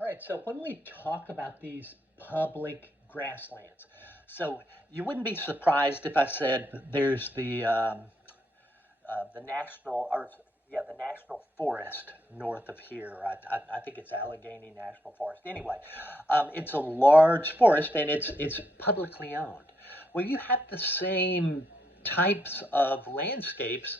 All right, so when we talk about these public grasslands, so you wouldn't be surprised if I said there's the national, or yeah, the national forest north of here. I think it's Allegheny National Forest. Anyway, it's a large forest and it's publicly owned. Well, you have the same types of landscapes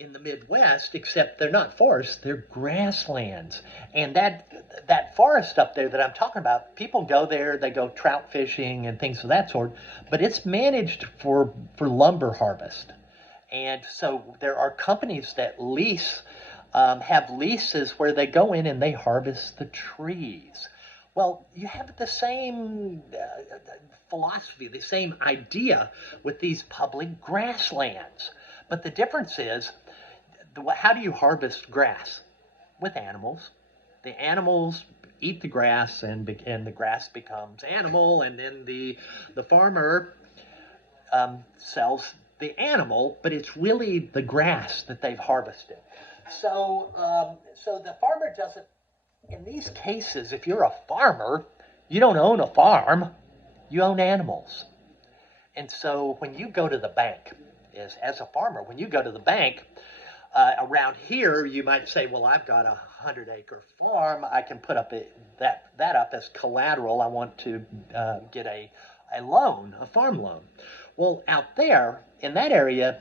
in the Midwest, except they're not forests, they're grasslands. And that forest up there that I'm talking about, people go there, they go trout fishing and things of that sort, but it's managed for lumber harvest. And so there are companies that have leases where they go in and they harvest the trees. Well, you have the same philosophy, the same idea with these public grasslands. But the difference is, how do you harvest grass? With animals. The animals eat the grass, and the grass becomes animal, and then the farmer sells the animal, but it's really the grass that they've harvested. So the farmer doesn't. In these cases, if you're a farmer, you don't own a farm; you own animals. And so when you go to the bank, as a farmer, when you go to the bank, around here, you might say, well, I've got 100-acre farm. I can put up that up as collateral. I want to get a loan, a farm loan. Well, out there in that area,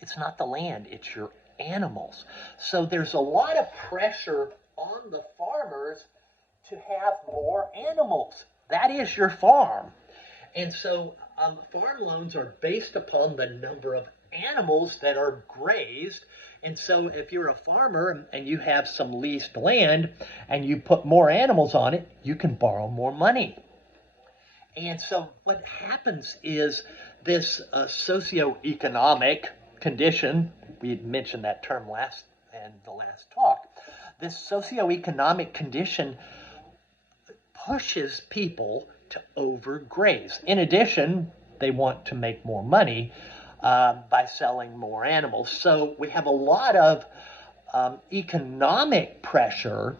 it's not the land, it's your animals. So there's a lot of pressure on the farmers to have more animals. That is your farm. And so farm loans are based upon the number of animals that are grazed. And so if you're a farmer and you have some leased land and you put more animals on it, you can borrow more money. And so what happens is this socioeconomic condition, we had mentioned that term in the last talk, this socioeconomic condition pushes people to overgraze. In addition, they want to make more money by selling more animals. So we have a lot of economic pressure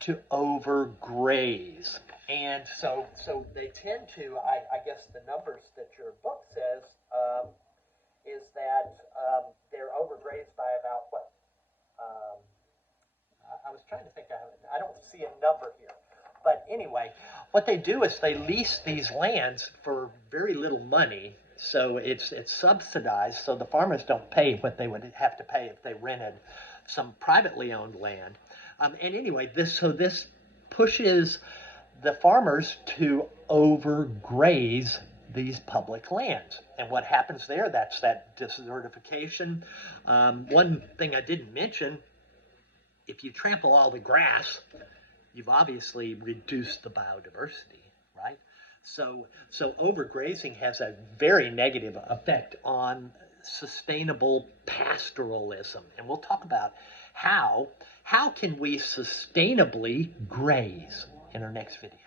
to overgraze. And so they tend to, I guess the numbers that your book says is that they're overgrazed by about what? I was trying to think, I don't see a number here. But anyway, what they do is they lease these lands for very little money. So it's subsidized, so the farmers don't pay what they would have to pay if they rented some privately owned land. And anyway, this pushes the farmers to overgraze these public lands. And what happens there, that's that desertification. One thing I didn't mention, if you trample all the grass, you've obviously reduced the biodiversity, right? So overgrazing has a very negative effect on sustainable pastoralism. And we'll talk about how can we sustainably graze in our next video.